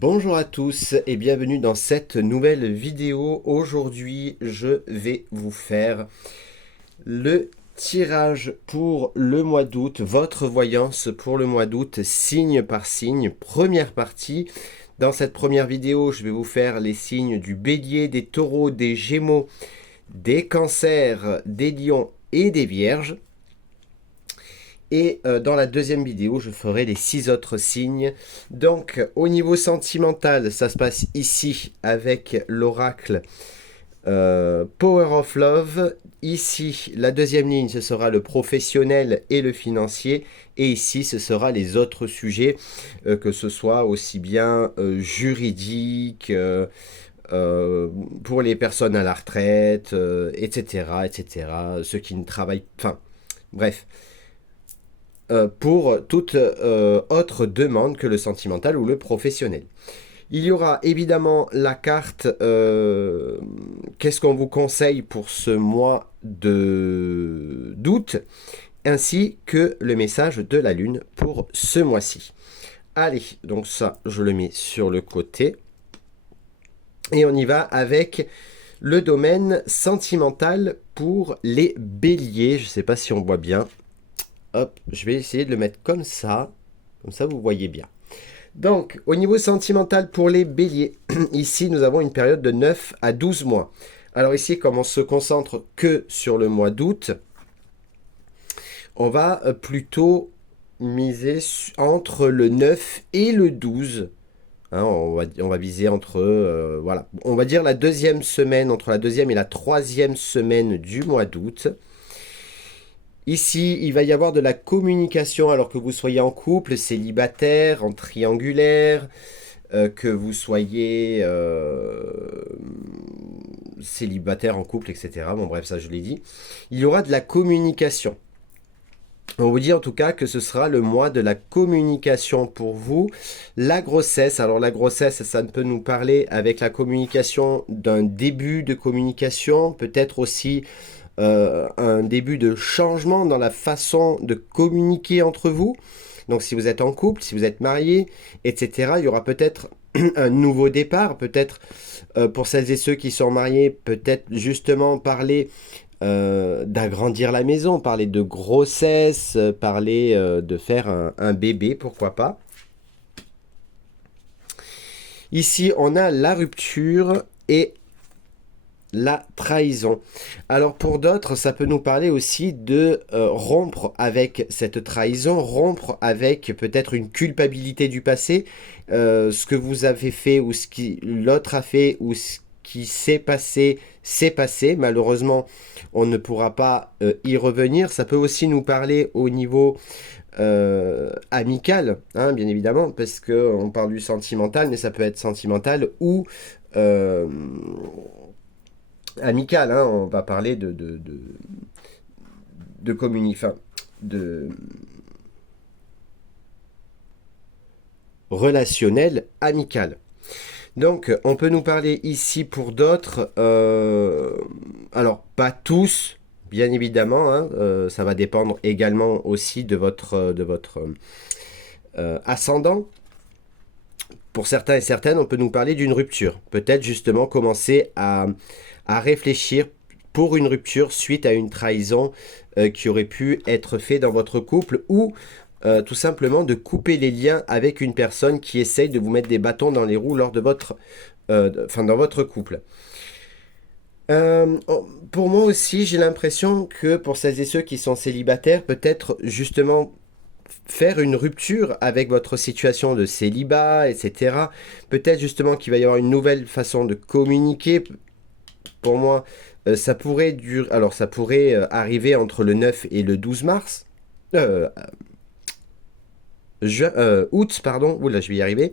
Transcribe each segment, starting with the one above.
Bonjour à tous et bienvenue dans cette nouvelle vidéo. Aujourd'hui, je vais vous faire le tirage pour le mois d'août, votre voyance pour le mois d'août, signe par signe, première partie. Dans cette première vidéo, je vais vous faire les signes du bélier, des taureaux, des gémeaux, des cancers, des lions et des vierges. Et dans la deuxième vidéo, je ferai les 6 autres signes. Donc, au niveau sentimental, ça se passe ici avec l'oracle Power of Love. Ici, la deuxième ligne, ce sera le professionnel et le financier. Et ici, ce sera les autres sujets, que ce soit aussi bien juridique, pour les personnes à la retraite, etc., etc., ceux qui ne travaillent... Enfin, bref. Pour toute autre demande que le sentimental ou le professionnel. Il y aura évidemment la carte qu'est-ce qu'on vous conseille pour ce mois d'août, ainsi que le message de la lune pour ce mois-ci. Allez, donc ça, je le mets sur le côté. Et on y va avec le domaine sentimental pour les béliers. Je ne sais pas si on voit bien. Hop, je vais essayer de le mettre comme ça vous voyez bien. Donc, au niveau sentimental pour les béliers, ici nous avons une période de 9 à 12 mois. Alors ici, comme on se concentre que sur le mois d'août, on va plutôt miser entre le 9 et le 12. Hein, on va viser entre, voilà, on va dire la deuxième semaine, entre la deuxième et la troisième semaine du mois d'août. Ici, il va y avoir de la communication alors que vous soyez en couple, célibataire, en triangulaire, que vous soyez célibataire, en couple, etc. Bon bref, ça je l'ai dit. Il y aura de la communication. On vous dit en tout cas que ce sera le mois de la communication pour vous. La grossesse, alors la grossesse, ça ne peut nous parler avec la communication d'un début de communication, peut-être aussi un début de changement dans la façon de communiquer entre vous. Donc si vous êtes en couple, si vous êtes marié, etc., il y aura peut-être un nouveau départ, peut-être pour celles et ceux qui sont mariés, peut-être justement parler d'agrandir la maison, parler de grossesse, parler de faire un bébé, pourquoi pas. Ici, on a la rupture et la trahison. Alors pour d'autres, ça peut nous parler aussi de rompre avec cette trahison, rompre avec peut-être une culpabilité du passé, ce que vous avez fait ou ce que l'autre a fait ou ce qui s'est passé, c'est passé. Malheureusement, on ne pourra pas y revenir. Ça peut aussi nous parler au niveau amical, hein, bien évidemment, parce qu'on parle du sentimental, mais ça peut être sentimental ou amical, hein, on va parler de enfin, de relationnel amical. Donc, on peut nous parler ici pour d'autres, alors pas tous, bien évidemment, hein, ça va dépendre également aussi de votre ascendant. Pour certains et certaines, on peut nous parler d'une rupture. Peut-être justement commencer à réfléchir pour une rupture suite à une trahison qui aurait pu être faite dans votre couple ou tout simplement de couper les liens avec une personne qui essaye de vous mettre des bâtons dans les roues lors de votre, dans votre couple. Pour moi aussi, j'ai l'impression que pour celles et ceux qui sont célibataires, peut-être justement faire une rupture avec votre situation de célibat, etc. Peut-être justement qu'il va y avoir une nouvelle façon de communiquer. Pour moi, ça pourrait durer. Alors, ça pourrait arriver entre le 9 et le 12 mars. Août, pardon. Oula, je vais y arriver.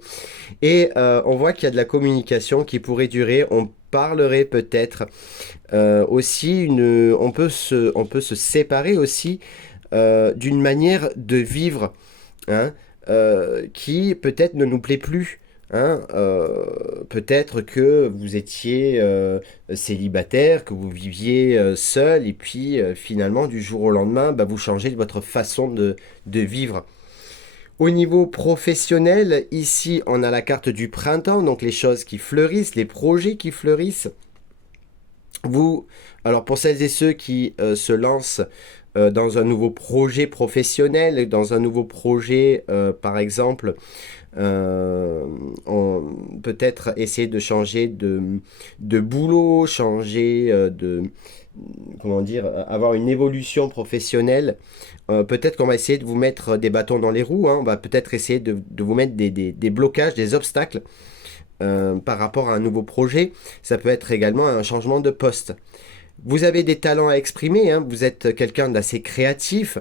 Et on voit qu'il y a de la communication qui pourrait durer. On parlerait peut-être aussi on peut se séparer aussi d'une manière de vivre, hein, qui peut-être ne nous plaît plus. Hein, peut-être que vous étiez célibataire, que vous viviez seul, et puis finalement, du jour au lendemain, bah, vous changez votre façon de vivre. Au niveau professionnel, ici, on a la carte du printemps, donc les choses qui fleurissent, les projets qui fleurissent. Alors pour celles et ceux qui se lancent dans un nouveau projet professionnel, dans un nouveau projet, par exemple, peut-être essayer de changer de boulot, changer comment dire, avoir une évolution professionnelle. Peut-être qu'on va essayer de vous mettre des bâtons dans les roues, hein. On va peut-être essayer de vous mettre des blocages, des obstacles par rapport à un nouveau projet. Ça peut être également un changement de poste. Vous avez des talents à exprimer, hein. Vous êtes quelqu'un d'assez créatif.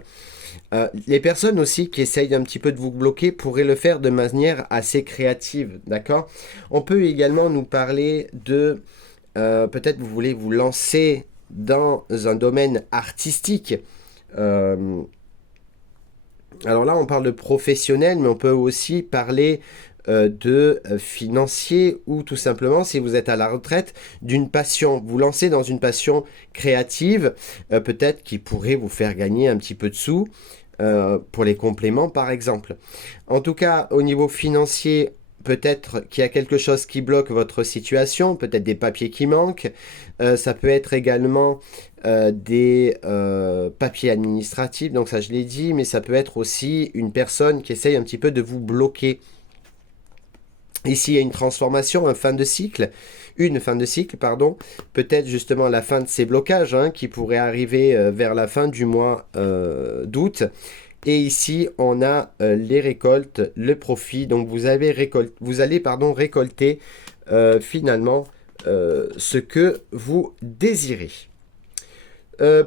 Les personnes aussi qui essayent un petit peu de vous bloquer pourraient le faire de manière assez créative, d'accord? On peut également nous parler de... peut-être vous voulez vous lancer dans un domaine artistique. Alors là, on parle de professionnel, mais on peut aussi parler de financier ou tout simplement, si vous êtes à la retraite, d'une passion. Vous lancez dans une passion créative, peut-être qui pourrait vous faire gagner un petit peu de sous pour les compléments, par exemple. En tout cas, au niveau financier, peut-être qu'il y a quelque chose qui bloque votre situation, peut-être des papiers qui manquent. Ça peut être également des papiers administratifs, donc ça je l'ai dit, mais ça peut être aussi une personne qui essaye un petit peu de vous bloquer. Ici, il y a une transformation, une fin de cycle, pardon, peut-être justement la fin de ces blocages hein, qui pourraient arriver vers la fin du mois d'août. Et ici, on a les récoltes, le profit. Donc, vous allez récolter finalement ce que vous désirez.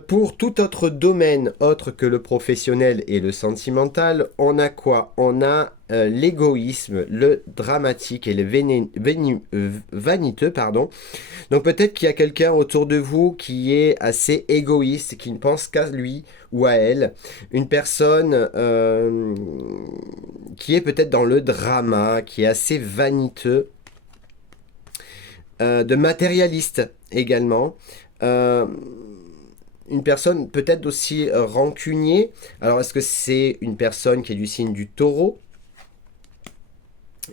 Pour tout autre domaine autre que le professionnel et le sentimental, on a quoi? On a l'égoïsme, le dramatique et le vaniteux, pardon. Donc peut-être qu'il y a quelqu'un autour de vous qui est assez égoïste, qui ne pense qu'à lui ou à elle. Une personne qui est peut-être dans le drama, qui est assez vaniteux, de matérialiste également. Une personne peut-être aussi rancunier. Alors, est-ce que c'est une personne qui est du signe du taureau?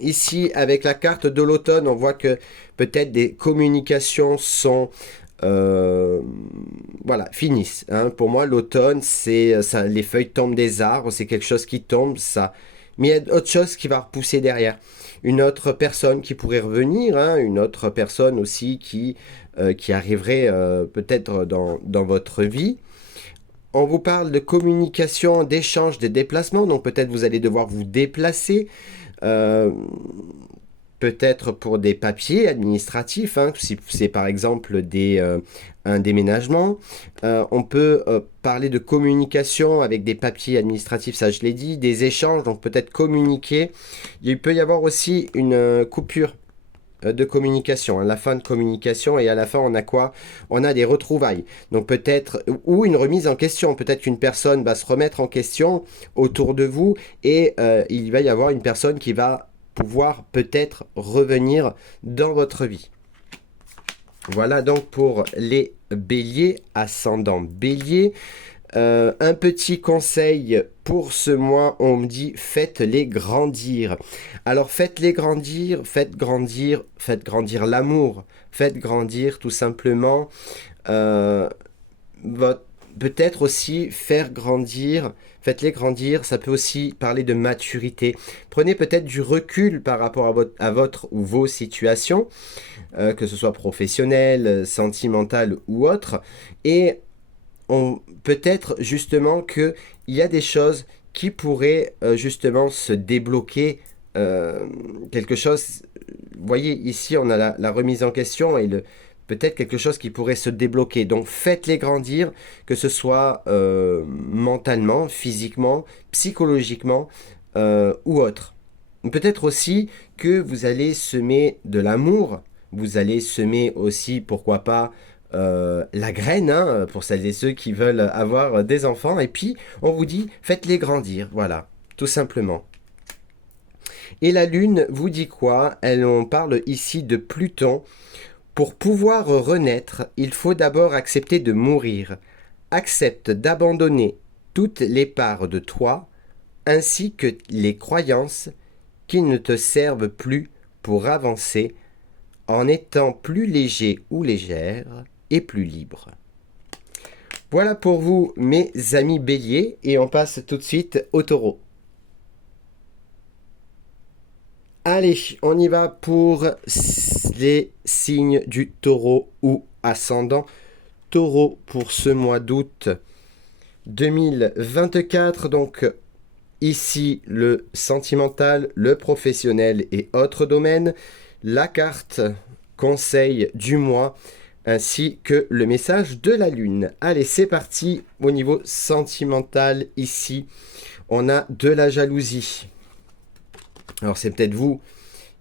Ici, avec la carte de l'automne, on voit que peut-être des communications sont... voilà, finissent. Hein. Pour moi, l'automne, c'est ça, les feuilles tombent des arbres, c'est quelque chose qui tombe, ça. Mais il y a autre chose qui va repousser derrière. Une autre personne qui pourrait revenir, hein, une autre personne aussi qui arriverait peut-être dans votre vie. On vous parle de communication, d'échange, de déplacement. Donc peut-être vous allez devoir vous déplacer. Peut-être pour des papiers administratifs, hein, si c'est par exemple un déménagement. On peut parler de communication avec des papiers administratifs, ça je l'ai dit, des échanges, donc peut-être communiquer. Il peut y avoir aussi une coupure de communication, hein, la fin de communication, et à la fin on a quoi? On a des retrouvailles, donc peut-être, ou une remise en question, peut-être qu'une personne va se remettre en question autour de vous, et il va y avoir une personne qui va pouvoir peut-être revenir dans votre vie. Voilà donc pour les béliers, ascendant bélier. Un petit conseil pour ce mois, on me dit faites-les grandir. Alors faites-les grandir, faites grandir l'amour, faites grandir tout simplement peut-être aussi faire grandir, faites-les grandir, ça peut aussi parler de maturité. Prenez peut-être du recul par rapport à votre ou vos situations, que ce soit professionnelles, sentimentales ou autres, et peut-être justement qu'il y a des choses qui pourraient justement se débloquer, quelque chose, vous voyez ici on a la remise en question et peut-être quelque chose qui pourrait se débloquer. Donc faites-les grandir, que ce soit mentalement, physiquement, psychologiquement ou autre. Peut-être aussi que vous allez semer de l'amour, vous allez semer aussi, pourquoi pas, la graine, hein, pour celles et ceux qui veulent avoir des enfants. Et puis, on vous dit, faites-les grandir, voilà, tout simplement. Et la Lune vous dit quoi? On parle ici de Pluton. Pour pouvoir renaître, il faut d'abord accepter de mourir. Accepte d'abandonner toutes les parts de toi ainsi que les croyances qui ne te servent plus pour avancer en étant plus léger ou légère et plus libre. Voilà pour vous, mes amis béliers, et on passe tout de suite au taureau. Allez, on y va pour les signes du taureau ou ascendant taureau pour ce mois d'août 2024. Donc ici, le sentimental, le professionnel et autres domaines, la carte conseil du mois, ainsi que le message de la lune. Allez, c'est parti. Au niveau sentimental, ici, on a de la jalousie. Alors, c'est peut-être vous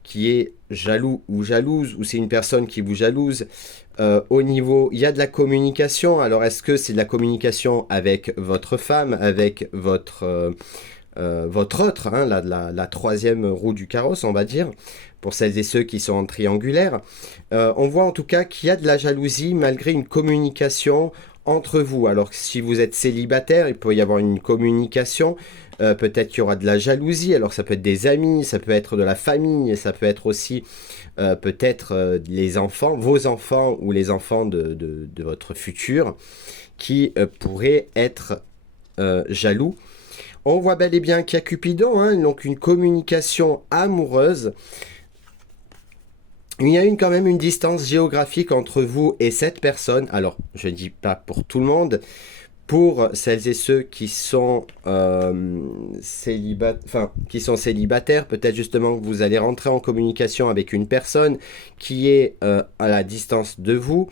qui êtes jaloux ou jalouse, ou c'est une personne qui vous jalouse. Au niveau, il y a de la communication. Alors, est-ce que c'est de la communication avec votre femme, avec votre autre, hein, la troisième roue du carrosse, on va dire, pour celles et ceux qui sont en triangulaire. On voit en tout cas qu'il y a de la jalousie malgré une communication entre vous. Alors si vous êtes célibataire, il peut y avoir une communication, peut-être qu'il y aura de la jalousie, alors ça peut être des amis, ça peut être de la famille, ça peut être aussi peut-être les enfants, vos enfants ou les enfants de votre futur qui pourraient être jaloux. On voit bel et bien qu'il y a Cupidon, hein, donc une communication amoureuse. Il y a quand même une distance géographique entre vous et cette personne. Alors, je ne dis pas pour tout le monde. Pour celles et ceux qui sont, célibataires, peut-être justement que vous allez rentrer en communication avec une personne qui est à la distance de vous.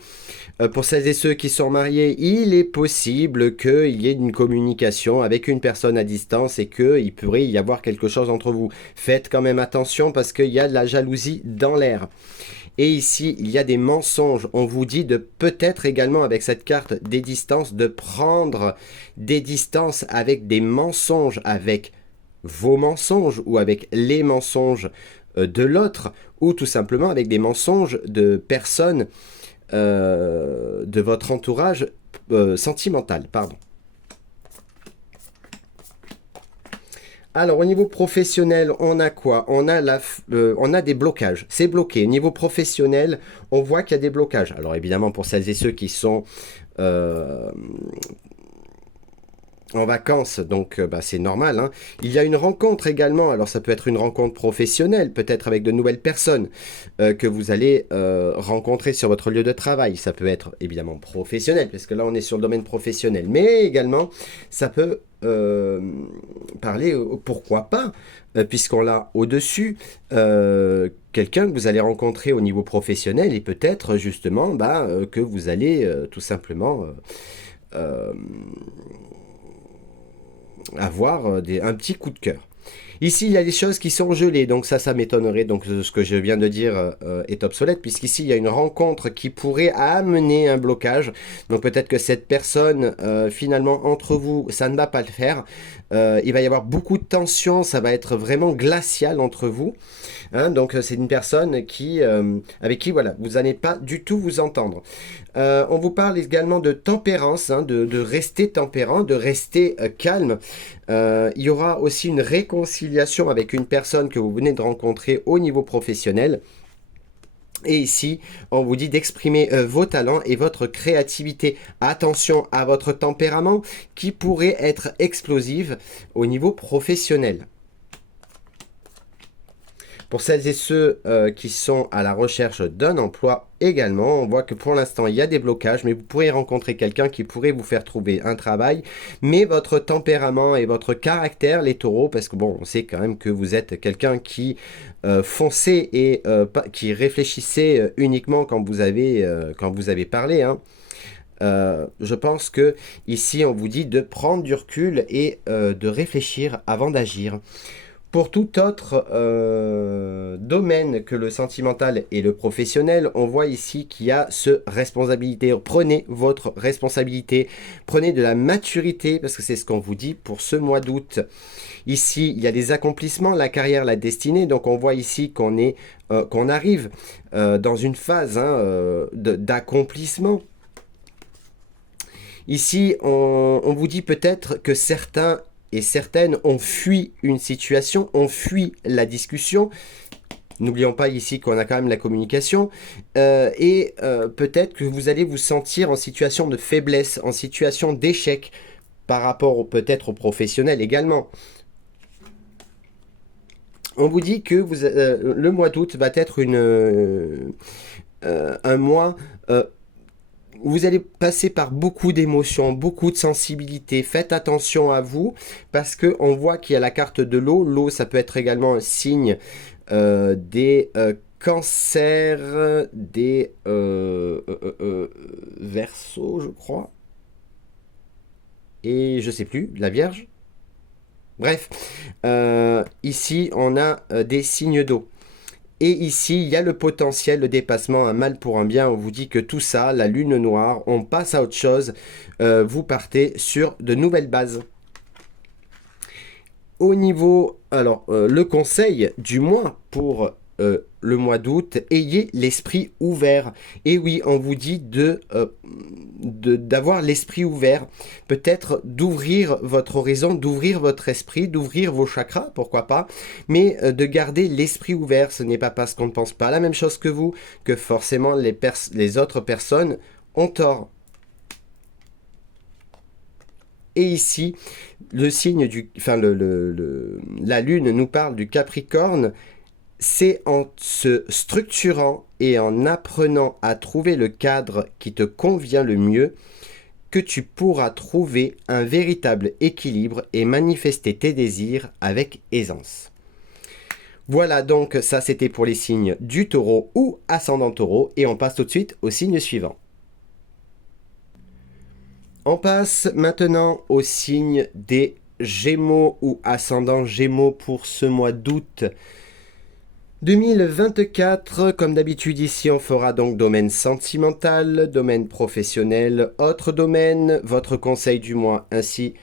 Pour celles et ceux qui sont mariés, il est possible qu'il y ait une communication avec une personne à distance et qu'il pourrait y avoir quelque chose entre vous. Faites quand même attention parce qu'il y a de la jalousie dans l'air. Et ici, il y a des mensonges. On vous dit de peut-être également avec cette carte des distances, de prendre des distances avec des mensonges, avec vos mensonges ou avec les mensonges de l'autre, ou tout simplement avec des mensonges de personnes de votre entourage sentimental. Pardon. Alors, au niveau professionnel, on a quoi? On a des blocages. C'est bloqué. Au niveau professionnel, on voit qu'il y a des blocages. Alors, évidemment, pour celles et ceux qui sont en vacances, donc c'est normal. Hein. Il y a une rencontre également. Alors, ça peut être une rencontre professionnelle, peut-être avec de nouvelles personnes que vous allez rencontrer sur votre lieu de travail. Ça peut être évidemment professionnel, parce que là, on est sur le domaine professionnel. Mais également, ça peut parler, pourquoi pas, puisqu'on l'a au-dessus, quelqu'un que vous allez rencontrer au niveau professionnel et peut-être justement que vous allez tout simplement avoir un petit coup de cœur. Ici, il y a des choses qui sont gelées, donc ça m'étonnerait. Donc, ce que je viens de dire est obsolète, puisqu'ici, il y a une rencontre qui pourrait amener un blocage. Donc, peut-être que cette personne, finalement, entre vous, ça ne va pas le faire. Il va y avoir beaucoup de tension, ça va être vraiment glacial entre vous. Hein, donc, c'est une personne avec qui, voilà, vous n'allez pas du tout vous entendre. On vous parle également de tempérance, hein, de rester tempérant, de rester calme. Il y aura aussi une réconciliation avec une personne que vous venez de rencontrer au niveau professionnel. Et ici, on vous dit d'exprimer vos talents et votre créativité. Attention à votre tempérament qui pourrait être explosif au niveau professionnel. Pour celles et ceux qui sont à la recherche d'un emploi également, on voit que pour l'instant, il y a des blocages, mais vous pourrez rencontrer quelqu'un qui pourrait vous faire trouver un travail. Mais votre tempérament et votre caractère, les taureaux, parce que bon, on sait quand même que vous êtes quelqu'un qui fonçait et qui réfléchissait uniquement quand vous avez parlé, hein. Je pense que ici, on vous dit de prendre du recul et de réfléchir avant d'agir. Pour tout autre domaine que le sentimental et le professionnel, on voit ici qu'il y a ce responsabilité. Prenez votre responsabilité, prenez de la maturité, parce que c'est ce qu'on vous dit pour ce mois d'août. Ici, il y a des accomplissements, la carrière, la destinée. Donc, on voit ici qu'on arrive dans une phase d'accomplissement. Ici, on vous dit peut-être que certains et certaines ont fui une situation, ont fui la discussion. N'oublions pas ici qu'on a quand même la communication. Peut-être que vous allez vous sentir en situation de faiblesse, en situation d'échec par rapport peut-être aux professionnels également. On vous dit que le mois d'août va être un mois où vous allez passer par beaucoup d'émotions, beaucoup de sensibilité. Faites attention à vous parce qu'on voit qu'il y a la carte de l'eau. L'eau, ça peut être également un signe des cancers, des Verseaux, je crois. Et je sais plus, la Vierge. Bref, ici on a des signes d'eau. Et ici, il y a le potentiel, le dépassement, un mal pour un bien. On vous dit que tout ça, la lune noire, on passe à autre chose. Vous partez sur de nouvelles bases. Au niveau, alors, le conseil du mois pour le mois d'août, ayez l'esprit ouvert. Et oui, on vous dit d'avoir l'esprit ouvert, peut-être d'ouvrir votre horizon, d'ouvrir votre esprit, d'ouvrir vos chakras, pourquoi pas, mais de garder l'esprit ouvert. Ce n'est pas parce qu'on ne pense pas la même chose que vous que forcément les autres personnes ont tort. Et ici, le signe la lune nous parle du Capricorne. C'est en se structurant et en apprenant à trouver le cadre qui te convient le mieux que tu pourras trouver un véritable équilibre et manifester tes désirs avec aisance. Voilà, donc ça c'était pour les signes du Taureau ou ascendant Taureau, et on passe tout de suite au signe suivant. On passe maintenant au signe des Gémeaux ou ascendant Gémeaux pour ce mois d'août 2024. Comme d'habitude ici, on fera donc domaine sentimental, domaine professionnel, autre domaine, votre conseil du mois ainsi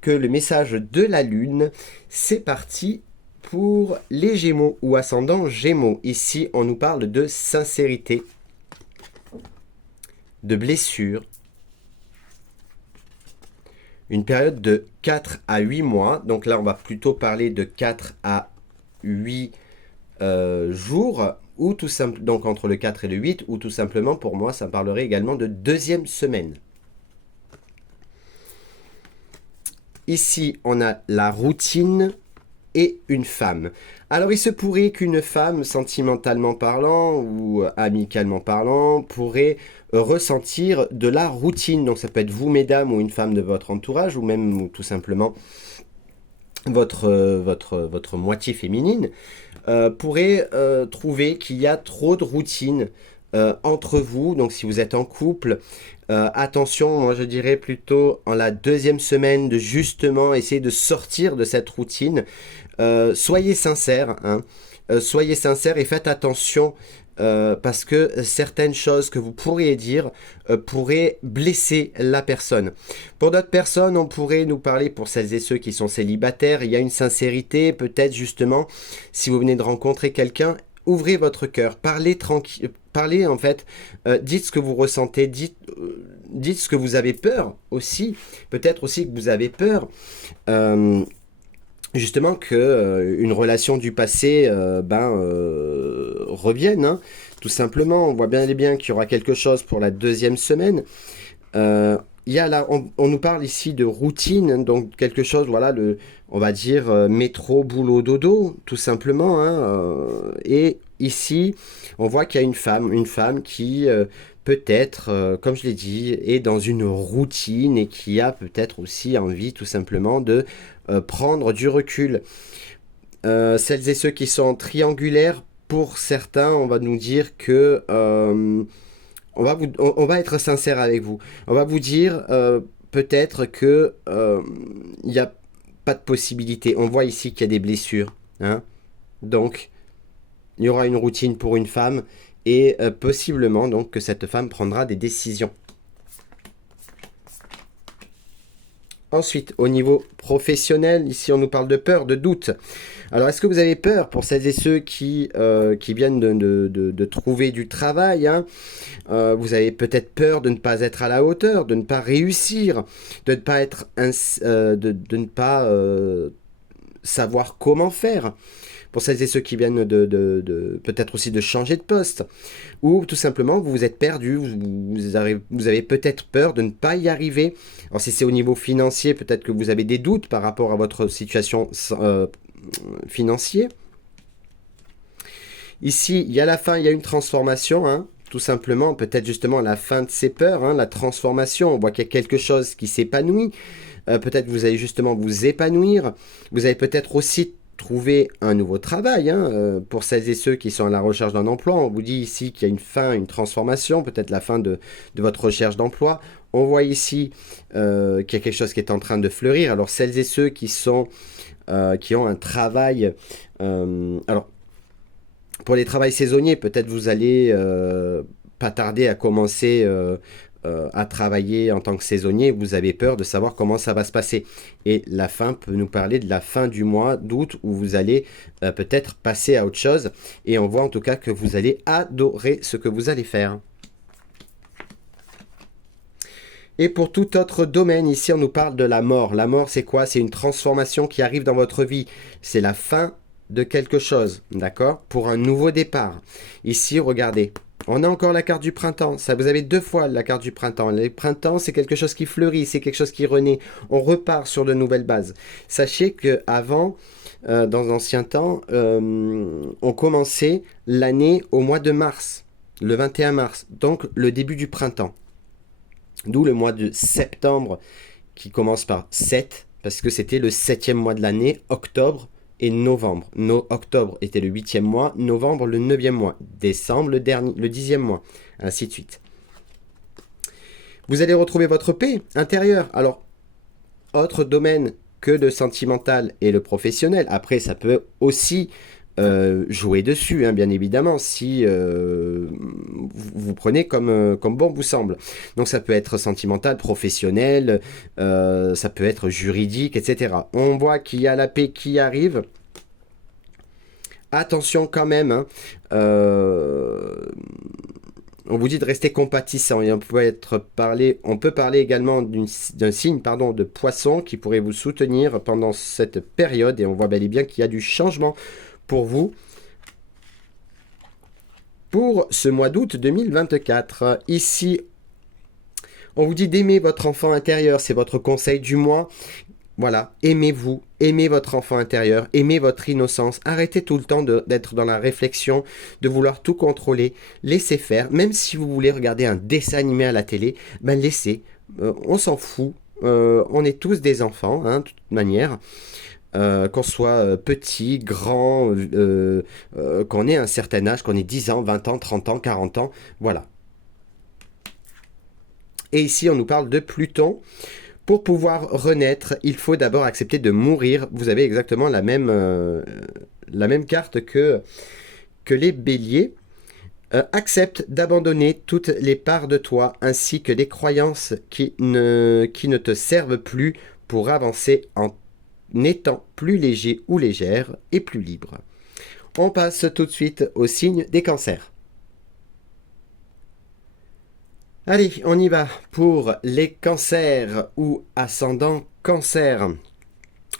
que le message de la lune. C'est parti pour les Gémeaux ou ascendant Gémeaux. Ici, on nous parle de sincérité, de blessure. Une période de 4 à 8 mois. Donc là, on va plutôt parler de 4 à 8 jours, ou tout simple, donc entre le 4 et le 8, ou tout simplement, pour moi, ça parlerait également de deuxième semaine. Ici, on a la routine et une femme. Alors, il se pourrait qu'une femme, sentimentalement parlant ou amicalement parlant, pourrait ressentir de la routine. Donc, ça peut être vous, mesdames, ou une femme de votre entourage, ou même ou tout simplement votre moitié féminine, pourrait trouver qu'il y a trop de routine entre vous. Donc, si vous êtes en couple, attention, moi je dirais plutôt en la deuxième semaine de justement essayer de sortir de cette routine. Soyez sincères, hein. Soyez sincères et faites attention parce que certaines choses que vous pourriez dire pourraient blesser la personne. Pour d'autres personnes, on pourrait nous parler, pour celles et ceux qui sont célibataires, il y a une sincérité, peut-être justement, si vous venez de rencontrer quelqu'un, ouvrez votre cœur, parlez tranquille, parlez en fait, dites ce que vous ressentez, dites ce que vous avez peur aussi, peut-être aussi que vous avez peur. Justement que une relation du passé revienne, hein, tout simplement. On voit bien et bien qu'il y aura quelque chose pour la deuxième semaine. Il y a là, on nous parle ici de routine, donc quelque chose, voilà, on va dire métro, boulot, dodo, tout simplement, hein, et ici, on voit qu'il y a une femme qui peut-être, comme je l'ai dit, est dans une routine et qui a peut-être aussi envie tout simplement de prendre du recul. Celles et ceux qui sont triangulaires, pour certains, on va nous dire que on va être sincère avec vous. On va vous dire peut-être que il n'y a pas de possibilité. On voit ici qu'il y a des blessures, hein. Donc, il y aura une routine pour une femme et possiblement donc que cette femme prendra des décisions. Ensuite, au niveau professionnel, ici on nous parle de peur, de doute. Alors, est-ce que vous avez peur pour celles et ceux qui viennent de trouver du travail, hein? Vous avez peut-être peur de ne pas être à la hauteur, de ne pas réussir, de ne pas être de ne pas savoir comment faire. Pour celles et ceux qui viennent peut-être aussi de changer de poste, ou tout simplement vous vous êtes perdu, vous avez peut-être peur de ne pas y arriver. Alors si c'est au niveau financier, peut-être que vous avez des doutes par rapport à votre situation financière. Ici, il y a la fin, il y a une transformation, hein, tout simplement, peut-être justement la fin de ces peurs, hein, la transformation, on voit qu'il y a quelque chose qui s'épanouit, peut-être que vous allez justement vous épanouir, vous allez peut-être aussi trouver un nouveau travail, hein, pour celles et ceux qui sont à la recherche d'un emploi. On vous dit ici qu'il y a une fin, une transformation, peut-être la fin de votre recherche d'emploi. On voit ici qu'il y a quelque chose qui est en train de fleurir. Alors celles et ceux qui ont un travail, alors pour les travails saisonniers, peut-être vous allez pas tarder à commencer à travailler en tant que saisonnier, vous avez peur de savoir comment ça va se passer. Et la fin peut nous parler de la fin du mois d'août où vous allez peut-être passer à autre chose. Et on voit en tout cas que vous allez adorer ce que vous allez faire. Et pour tout autre domaine, ici on nous parle de la mort. La mort, c'est quoi? C'est une transformation qui arrive dans votre vie. C'est la fin de quelque chose, d'accord? Pour un nouveau départ. Ici, regardez. On a encore la carte du printemps. Ça, vous avez 2 fois la carte du printemps. Le printemps, c'est quelque chose qui fleurit, c'est quelque chose qui renaît. On repart sur de nouvelles bases. Sachez qu'avant, dans l'ancien temps, on commençait l'année au mois de mars, le 21 mars, donc le début du printemps. D'où le mois de septembre qui commence par 7, parce que c'était le 7e mois de l'année, octobre et novembre. Octobre était le 8e mois, novembre le 9e mois, décembre le 10e mois, ainsi de suite. Vous allez retrouver votre paix intérieure. Alors, autre domaine que le sentimental et le professionnel. Après, ça peut aussi jouer dessus, hein, bien évidemment, si vous prenez comme bon vous semble. Donc ça peut être sentimental, professionnel, ça peut être juridique, etc. On voit qu'il y a la paix qui arrive. Attention quand même, hein, on vous dit de rester compatissant et on peut parler également d'un signe de poisson qui pourrait vous soutenir pendant cette période et on voit bel et bien qu'il y a du changement pour vous pour ce mois d'août 2024. Ici, on vous dit d'aimer votre enfant intérieur, c'est votre conseil du mois. Voilà, aimez-vous, aimez votre enfant intérieur, aimez votre innocence, arrêtez tout le temps d'être dans la réflexion, de vouloir tout contrôler, laissez faire, même si vous voulez regarder un dessin animé à la télé, ben laissez, on s'en fout, on est tous des enfants, hein, de toute manière. Qu'on soit petit, grand, qu'on ait un certain âge, qu'on ait 10 ans, 20 ans, 30 ans, 40 ans, voilà. Et ici, on nous parle de Pluton. Pour pouvoir renaître, il faut d'abord accepter de mourir. Vous avez exactement la même carte que les béliers. Accepte d'abandonner toutes les parts de toi, ainsi que les croyances qui ne te servent plus pour avancer en étant plus léger ou légère et plus libre. On passe tout de suite au signe des cancers. Allez, on y va pour les cancers ou ascendant cancer.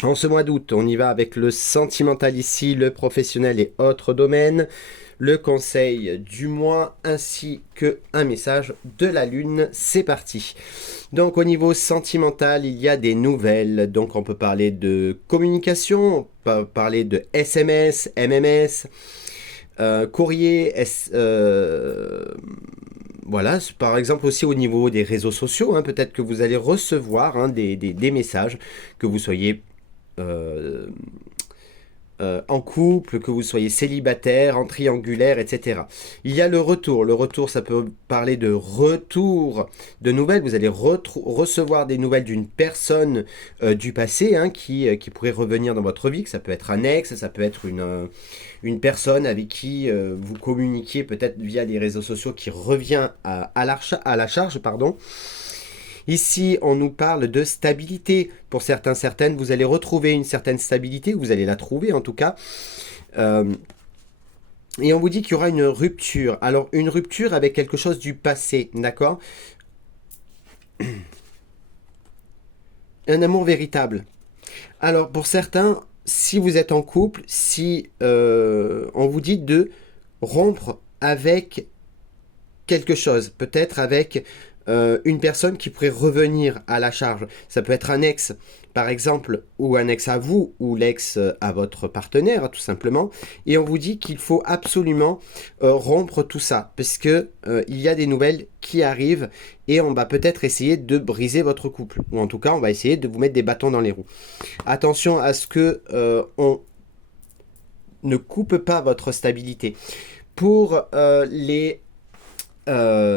En ce mois d'août, on y va avec le sentimental ici, le professionnel et autres domaines, le conseil du mois ainsi que un message de la lune. C'est parti. Donc au niveau sentimental, il y a des nouvelles. Donc on peut parler de communication, on peut parler de SMS, MMS, courrier, voilà, par exemple aussi au niveau des réseaux sociaux, hein, peut-être que vous allez recevoir, hein, des messages, que vous soyez en couple, que vous soyez célibataire, en triangulaire, etc. Il y a le retour. Le retour, ça peut parler de retour de nouvelles. Vous allez recevoir des nouvelles d'une personne du passé, hein, qui pourrait revenir dans votre vie. Ça peut être un ex, ça peut être une personne avec qui vous communiquiez peut-être via les réseaux sociaux qui revient à la charge, pardon. Ici, on nous parle de stabilité. Pour certains, certaines, vous allez retrouver une certaine stabilité, vous allez la trouver en tout cas. Et on vous dit qu'il y aura une rupture. Alors, une rupture avec quelque chose du passé, d'accord? Un amour véritable. Alors, pour certains, si vous êtes en couple, si on vous dit de rompre avec quelque chose, peut-être avec une personne qui pourrait revenir à la charge. Ça peut être un ex, par exemple, ou un ex à vous, ou l'ex à votre partenaire, tout simplement. Et on vous dit qu'il faut absolument rompre tout ça, parce que il y a des nouvelles qui arrivent, et on va peut-être essayer de briser votre couple. Ou en tout cas, on va essayer de vous mettre des bâtons dans les roues. Attention à ce que on ne coupe pas votre stabilité. Pour les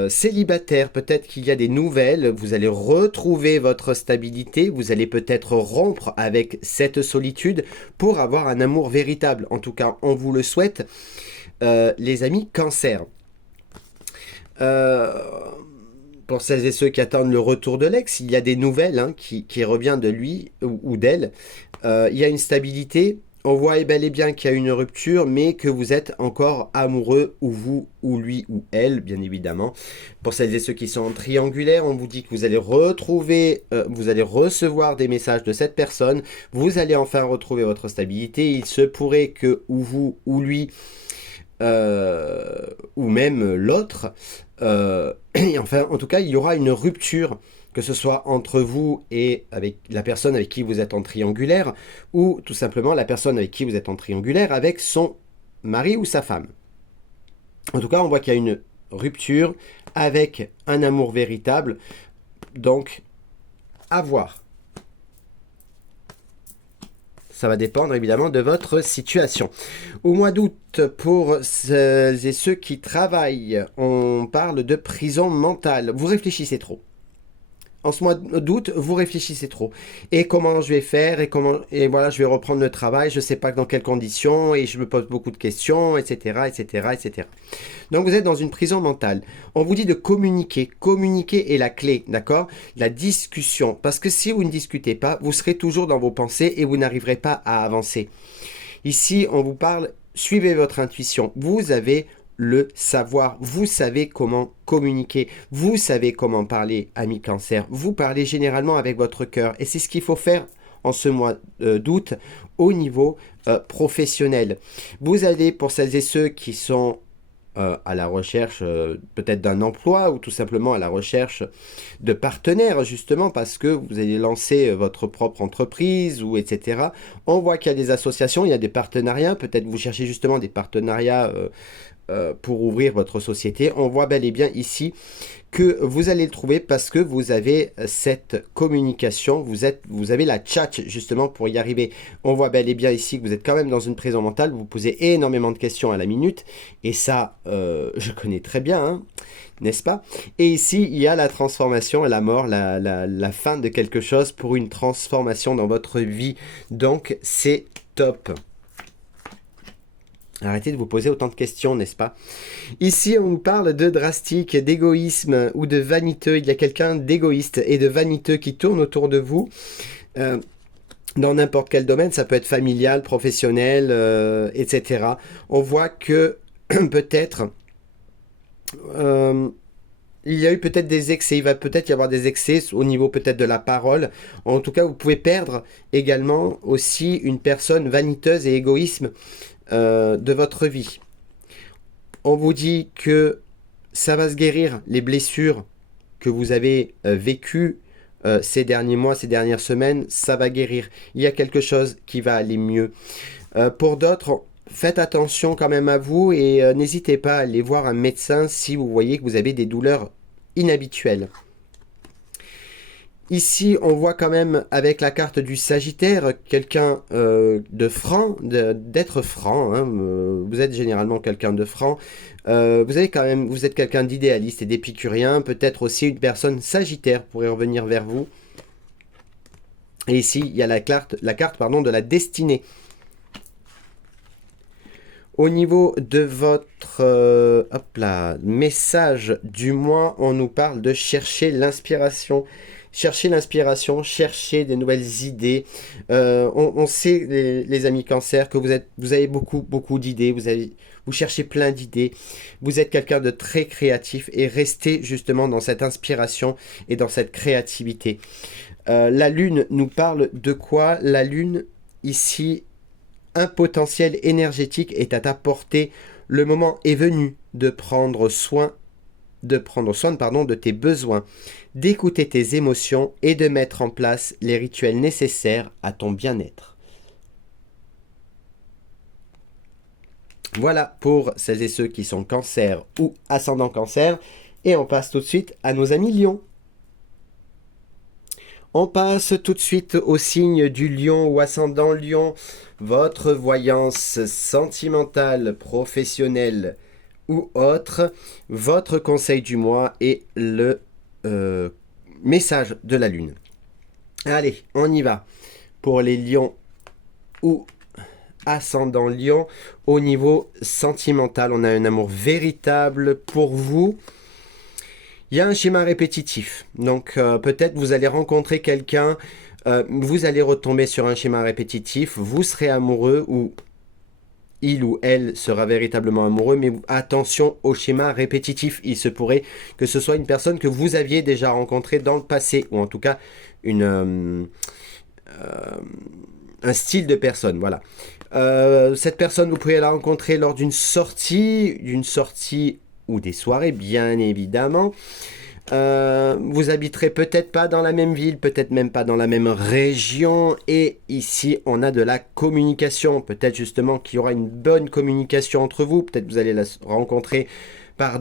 célibataire, peut-être qu'il y a des nouvelles, vous allez retrouver votre stabilité, vous allez peut-être rompre avec cette solitude pour avoir un amour véritable. En tout cas, on vous le souhaite, les amis Cancer. Pour celles et ceux qui attendent le retour de l'ex, il y a des nouvelles hein, qui revient de lui ou d'elle. Il y a une stabilité. On voit bel et bien qu'il y a une rupture, mais que vous êtes encore amoureux, ou vous, ou lui, ou elle, bien évidemment. Pour celles et ceux qui sont en triangulaire, on vous dit que vous allez retrouver, vous allez recevoir des messages de cette personne, vous allez enfin retrouver votre stabilité. Il se pourrait que, ou vous, ou lui, ou même l'autre, et enfin, en tout cas, il y aura une rupture, que ce soit entre vous et avec la personne avec qui vous êtes en triangulaire, ou tout simplement la personne avec qui vous êtes en triangulaire avec son mari ou sa femme. En tout cas, on voit qu'il y a une rupture avec un amour véritable, donc à voir. Ça va dépendre évidemment de votre situation. Au mois d'août, pour celles et ceux qui travaillent, on parle de prison mentale. Vous réfléchissez trop. En ce mois d'août, vous réfléchissez trop. Et comment je vais faire, et voilà, je vais reprendre le travail, je ne sais pas dans quelles conditions, et je me pose beaucoup de questions, etc., etc., etc. Donc vous êtes dans une prison mentale. On vous dit de communiquer. Communiquer est la clé, d'accord? La discussion. Parce que si vous ne discutez pas, vous serez toujours dans vos pensées et vous n'arriverez pas à avancer. Ici, on vous parle, suivez votre intuition. Vous avez le savoir, vous savez comment communiquer, vous savez comment parler, amis Cancer, vous parlez généralement avec votre cœur et c'est ce qu'il faut faire en ce mois d'août au niveau professionnel. Vous allez, pour celles et ceux qui sont à la recherche peut-être d'un emploi ou tout simplement à la recherche de partenaires justement parce que vous allez lancer votre propre entreprise ou etc. On voit qu'il y a des associations, il y a des partenariats, peut-être vous cherchez justement des partenariats pour ouvrir votre société. On voit bel et bien ici que vous allez le trouver parce que vous avez cette communication, vous avez la tchatch justement pour y arriver. On voit bel et bien ici que vous êtes quand même dans une prison mentale, vous posez énormément de questions à la minute et ça, je connais très bien, hein, n'est-ce pas? Et ici, il y a la transformation, la mort, la fin de quelque chose pour une transformation dans votre vie. Donc, c'est top. Arrêtez de vous poser autant de questions, n'est-ce pas? Ici, on nous parle de drastique, d'égoïsme ou de vaniteux. Il y a quelqu'un d'égoïste et de vaniteux qui tourne autour de vous. Dans n'importe quel domaine, ça peut être familial, professionnel, etc. On voit que peut-être il y a eu peut-être des excès, il va peut-être y avoir des excès au niveau peut-être de la parole. En tout cas, vous pouvez perdre également aussi une personne vaniteuse et égoïsme de votre vie. On vous dit que ça va se guérir, les blessures que vous avez vécues ces derniers mois, ces dernières semaines, ça va guérir. Il y a quelque chose qui va aller mieux. Pour d'autres, faites attention quand même à vous et n'hésitez pas à aller voir un médecin si vous voyez que vous avez des douleurs inhabituelles. Ici, on voit quand même avec la carte du Sagittaire, quelqu'un de franc, d'être franc. Hein, vous êtes généralement quelqu'un de franc. Vous êtes quelqu'un d'idéaliste et d'épicurien. Peut-être aussi une personne Sagittaire pourrait revenir vers vous. Et ici, il y a la carte de la destinée. Au niveau de votre message du mois, on nous parle de chercher l'inspiration. Cherchez l'inspiration, cherchez des nouvelles idées. On sait, les amis Cancer, que vous avez beaucoup d'idées, vous cherchez plein d'idées. Vous êtes quelqu'un de très créatif et restez justement dans cette inspiration et dans cette créativité. La Lune nous parle de quoi? La Lune, ici, un potentiel énergétique est à ta portée. Le moment est venu de prendre soin de tes besoins, d'écouter tes émotions et de mettre en place les rituels nécessaires à ton bien-être. Voilà pour celles et ceux qui sont Cancer ou ascendant Cancer. Et on passe tout de suite à nos amis Lions. On passe tout de suite au signe du Lion ou ascendant Lion. Votre voyance sentimentale, professionnelle ou autre, votre conseil du mois et le message de la Lune. Allez, on y va. Pour les Lions ou ascendant Lion, au niveau sentimental, on a un amour véritable pour vous. Il y a un schéma répétitif. Donc peut-être vous allez rencontrer quelqu'un, vous allez retomber sur un schéma répétitif, vous serez amoureux ou il ou elle sera véritablement amoureux, mais attention au schéma répétitif. Il se pourrait que ce soit une personne que vous aviez déjà rencontrée dans le passé, ou en tout cas un style de personne. Voilà. Cette personne, vous pouvez la rencontrer lors d'une sortie ou des soirées, bien évidemment. Vous habiterez peut-être pas dans la même ville, peut-être même pas dans la même région. Et ici, on a de la communication. Peut-être justement qu'il y aura une bonne communication entre vous. Peut-être vous allez la rencontrer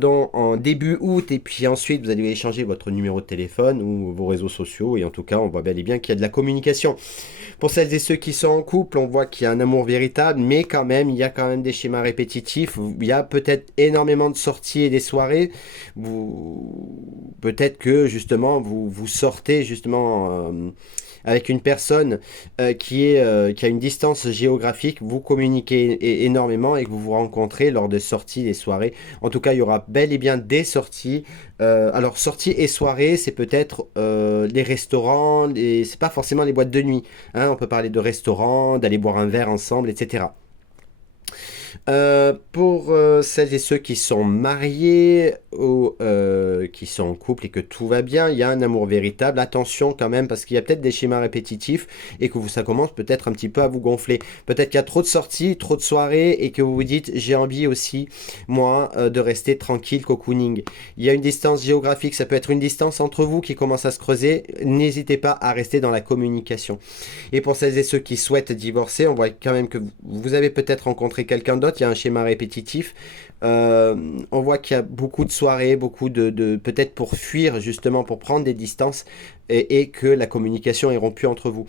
en début août. Et puis ensuite, vous allez échanger votre numéro de téléphone ou vos réseaux sociaux. Et en tout cas, on voit bel et bien qu'il y a de la communication. Pour celles et ceux qui sont en couple, on voit qu'il y a un amour véritable, mais quand même, il y a quand même des schémas répétitifs. Il y a peut-être énormément de sorties et des soirées. Peut-être que justement, vous sortez justement avec une personne qui a une distance géographique, vous communiquez énormément et que vous vous rencontrez lors de sorties, des soirées. En tout cas, il y aura bel et bien des sorties. Alors, sorties et soirées, c'est peut-être les restaurants, c'est pas forcément les boîtes de nuit. Hein, on peut parler de restaurants, d'aller boire un verre ensemble, etc. Pour celles et ceux qui sont mariés ou qui sont en couple et que tout va bien, il y a un amour véritable. Attention quand même parce qu'il y a peut-être des schémas répétitifs et que ça commence peut-être un petit peu à vous gonfler. Peut-être qu'il y a trop de sorties, trop de soirées et que vous vous dites j'ai envie aussi moi de rester tranquille, cocooning. Il y a une distance géographique, ça peut être une distance entre vous qui commence à se creuser. N'hésitez pas à rester dans la communication. Et pour celles et ceux qui souhaitent divorcer, on voit quand même que vous avez peut-être rencontré quelqu'un d'autre, il y a un schéma répétitif. On voit qu'il y a beaucoup de soirées, beaucoup de peut-être pour fuir justement, pour prendre des distances et que la communication est rompue entre vous.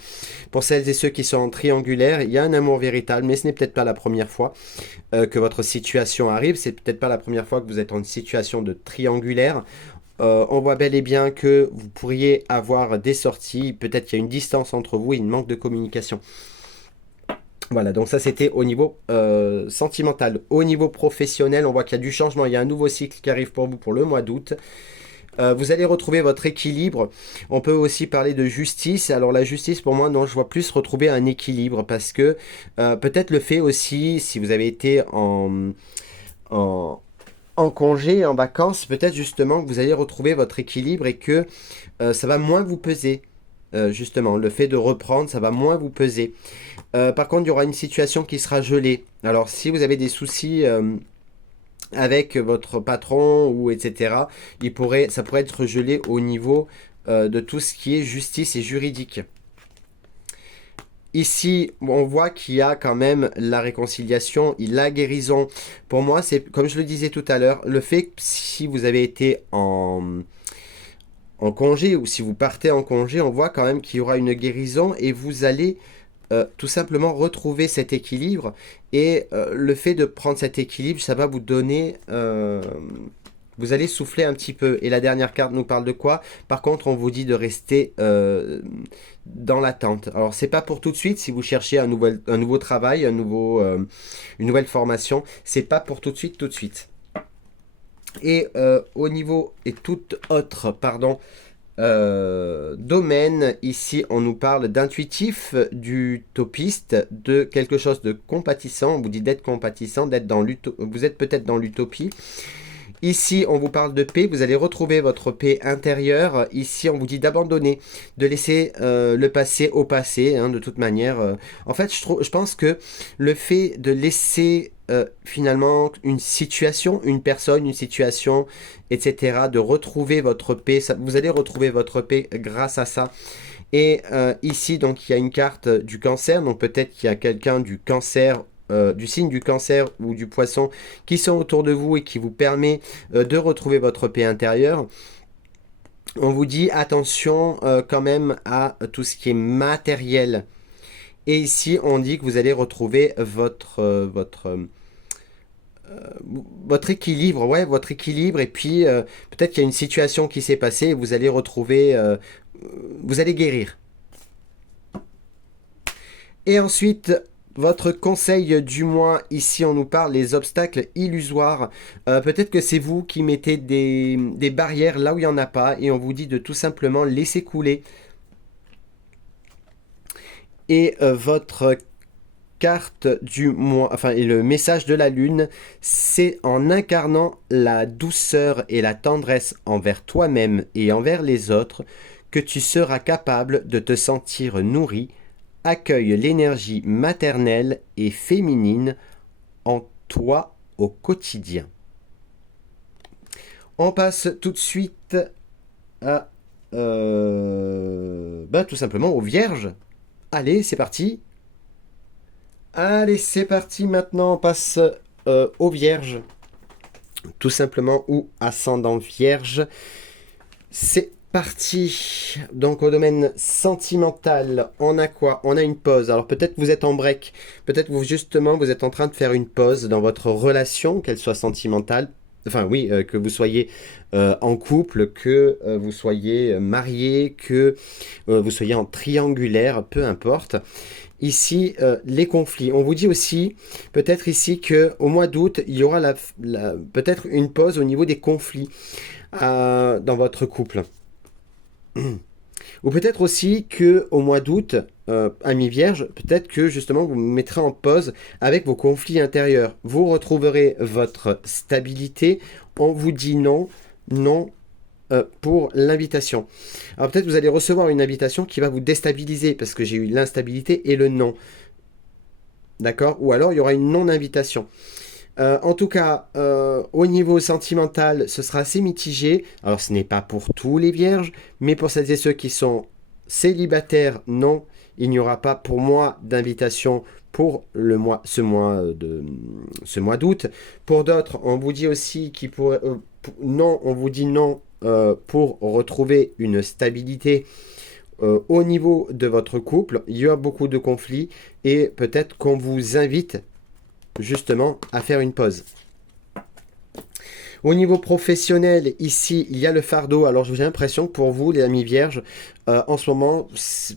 Pour celles et ceux qui sont en triangulaire, il y a un amour véritable, mais ce n'est peut-être pas la première fois que votre situation arrive, c'est peut-être pas la première fois que vous êtes en situation de triangulaire. On voit bel et bien que vous pourriez avoir des sorties, peut-être qu'il y a une distance entre vous et une manque de communication. Voilà, donc ça c'était au niveau sentimental. Au niveau professionnel, on voit qu'il y a du changement, il y a un nouveau cycle qui arrive pour vous pour le mois d'août. Vous allez retrouver votre équilibre. On peut aussi parler de justice. Alors la justice pour moi, non, je vois plus retrouver un équilibre parce que peut-être le fait aussi, si vous avez été en congé, en vacances, peut-être justement que vous allez retrouver votre équilibre et que ça va moins vous peser. Justement, le fait de reprendre, ça va moins vous peser. Par contre, il y aura une situation qui sera gelée. Alors, si vous avez des soucis avec votre patron ou etc., ça pourrait être gelé au niveau de tout ce qui est justice et juridique. Ici, on voit qu'il y a quand même la réconciliation, la guérison. Pour moi, c'est comme je le disais tout à l'heure, le fait que si vous avez été en congé ou si vous partez en congé, on voit quand même qu'il y aura une guérison et vous allez tout simplement retrouver cet équilibre. Et le fait de prendre cet équilibre, ça va vous donner... vous allez souffler un petit peu. Et la dernière carte nous parle de quoi? Par contre, on vous dit de rester dans l'attente. Alors, c'est pas pour tout de suite. Si vous cherchez un nouveau travail, une nouvelle formation, c'est pas pour tout de suite. Et au niveau, et toute autre, domaine, ici, on nous parle d'intuitif, d'utopiste, de quelque chose de compatissant. On vous dit d'être compatissant, vous êtes peut-être dans l'utopie. Ici, on vous parle de paix, vous allez retrouver votre paix intérieure. Ici, on vous dit d'abandonner, de laisser le passé au passé, hein, de toute manière. En fait, je pense que le fait de laisser finalement une situation, une personne, une situation, etc., de retrouver votre paix, vous allez retrouver votre paix grâce à ça. Et ici, donc, il y a une carte du cancer, donc peut-être qu'il y a quelqu'un du cancer, du signe du cancer ou du poisson qui sont autour de vous et qui vous permet de retrouver votre paix intérieure. On vous dit attention quand même à tout ce qui est matériel. Et ici, on dit que vous allez retrouver votre équilibre, ouais, votre équilibre. Et puis, peut-être qu'il y a une situation qui s'est passée et vous allez retrouver, vous allez guérir. Et ensuite, votre conseil du mois, ici on nous parle des obstacles illusoires. Peut-être que c'est vous qui mettez des barrières là où il n'y en a pas et on vous dit de tout simplement laisser couler. Et votre carte du mois, enfin et le message de la lune, c'est en incarnant la douceur et la tendresse envers toi-même et envers les autres que tu seras capable de te sentir nourri. Accueille l'énergie maternelle et féminine en toi au quotidien. On passe tout de suite à tout simplement aux vierges. Allez, c'est parti. Allez, c'est parti. Maintenant, on passe aux vierges. Tout simplement, ou ascendant vierge. C'est parti. Donc au domaine sentimental, on a quoi? On a une pause. Alors peut-être vous êtes en break, peut-être vous justement vous êtes en train de faire une pause dans votre relation, qu'elle soit sentimentale. Enfin oui, que vous soyez en couple, que vous soyez marié, que vous soyez en triangulaire, peu importe. Ici, les conflits. On vous dit aussi, peut-être ici, qu'au mois d'août, il y aura peut-être une pause au niveau des conflits dans votre couple. Ou peut-être aussi que au mois d'août, ami vierge, peut-être que justement vous vous mettrez en pause avec vos conflits intérieurs. Vous retrouverez votre stabilité. On vous dit non, non pour l'invitation. Alors peut-être vous allez recevoir une invitation qui va vous déstabiliser parce que j'ai eu l'instabilité et le non. D'accord? Ou alors il y aura une non-invitation. En tout cas, au niveau sentimental, ce sera assez mitigé. Alors, ce n'est pas pour tous les vierges, mais pour celles et ceux qui sont célibataires, non, il n'y aura pas pour moi d'invitation pour ce mois d'août. Pour d'autres, on vous dit aussi non, on vous dit non pour retrouver une stabilité au niveau de votre couple. Il y a beaucoup de conflits et peut-être qu'on vous invite justement à faire une pause. Au niveau professionnel, ici, il y a le fardeau. Alors, j'ai l'impression que pour vous, les amis vierges, en ce moment,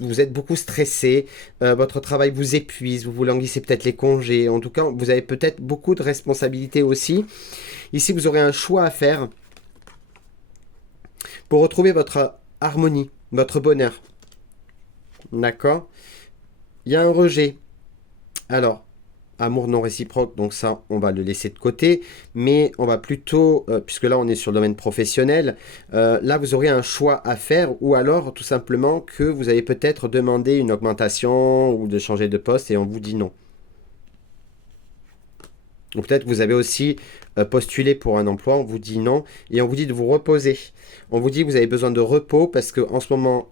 vous êtes beaucoup stressés. Votre travail vous épuise. Vous vous languissez peut-être les congés. En tout cas, vous avez peut-être beaucoup de responsabilités aussi. Ici, vous aurez un choix à faire pour retrouver votre harmonie, votre bonheur. D'accord? Il y a un rejet. Alors, amour non réciproque, donc ça, on va le laisser de côté, mais on va plutôt, puisque là, on est sur le domaine professionnel, là, vous aurez un choix à faire, ou alors, tout simplement, que vous avez peut-être demandé une augmentation, ou de changer de poste, et on vous dit non. Ou peut-être vous avez aussi postulé pour un emploi, on vous dit non, et on vous dit de vous reposer. On vous dit que vous avez besoin de repos, parce qu'en ce moment,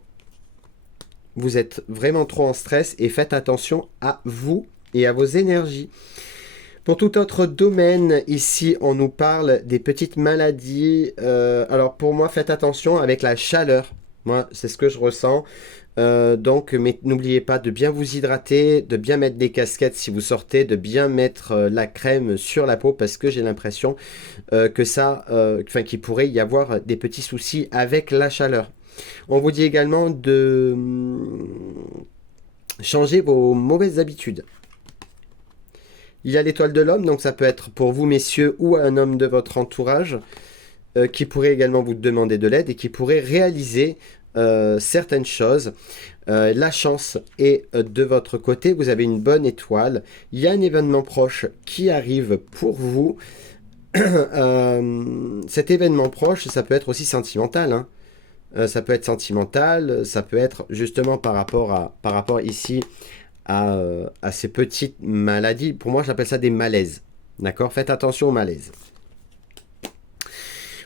vous êtes vraiment trop en stress, et faites attention à vous, et à vos énergies. Pour tout autre domaine, ici, on nous parle des petites maladies. Alors, pour moi, faites attention avec la chaleur. Moi, c'est ce que je ressens. Donc, mais n'oubliez pas de bien vous hydrater, de bien mettre des casquettes si vous sortez, de bien mettre la crème sur la peau parce que j'ai l'impression qu'il pourrait y avoir des petits soucis avec la chaleur. On vous dit également de changer vos mauvaises habitudes. Il y a l'étoile de l'homme, donc ça peut être pour vous, messieurs, ou un homme de votre entourage. qui pourrait également vous demander de l'aide et qui pourrait réaliser certaines choses. La chance est de votre côté, vous avez une bonne étoile, il y a un événement proche qui arrive pour vous. Cet événement proche, ça peut être aussi sentimental, hein. Ça peut être sentimental, ça peut être justement par rapport ici à ces petites maladies. Pour moi, j'appelle ça des malaises. D'accord? Faites attention aux malaises.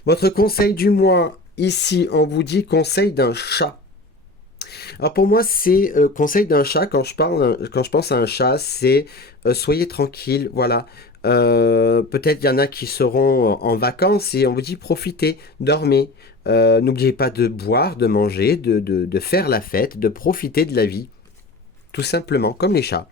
Votre conseil du mois, ici, on vous dit conseil d'un chat. Alors pour moi, c'est conseil d'un chat. Quand je pense à un chat, c'est soyez tranquille. Voilà. Peut-être il y en a qui seront en vacances et on vous dit profitez, dormez. N'oubliez pas de boire, de manger, de faire la fête, de profiter de la vie. Tout simplement, comme les chats.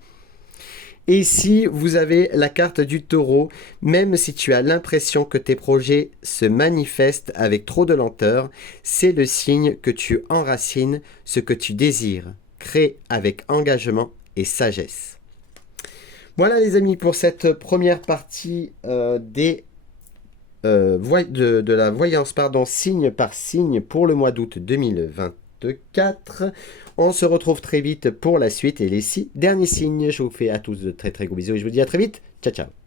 Et ici, vous avez la carte du taureau. Même si tu as l'impression que tes projets se manifestent avec trop de lenteur, c'est le signe que tu enracines ce que tu désires. Crée avec engagement et sagesse. Voilà les amis pour cette première partie de la voyance signe par signe pour le mois d'août 2024. On se retrouve très vite pour la suite et les 6 derniers signes. Je vous fais à tous de très très gros bisous et je vous dis à très vite. Ciao ciao.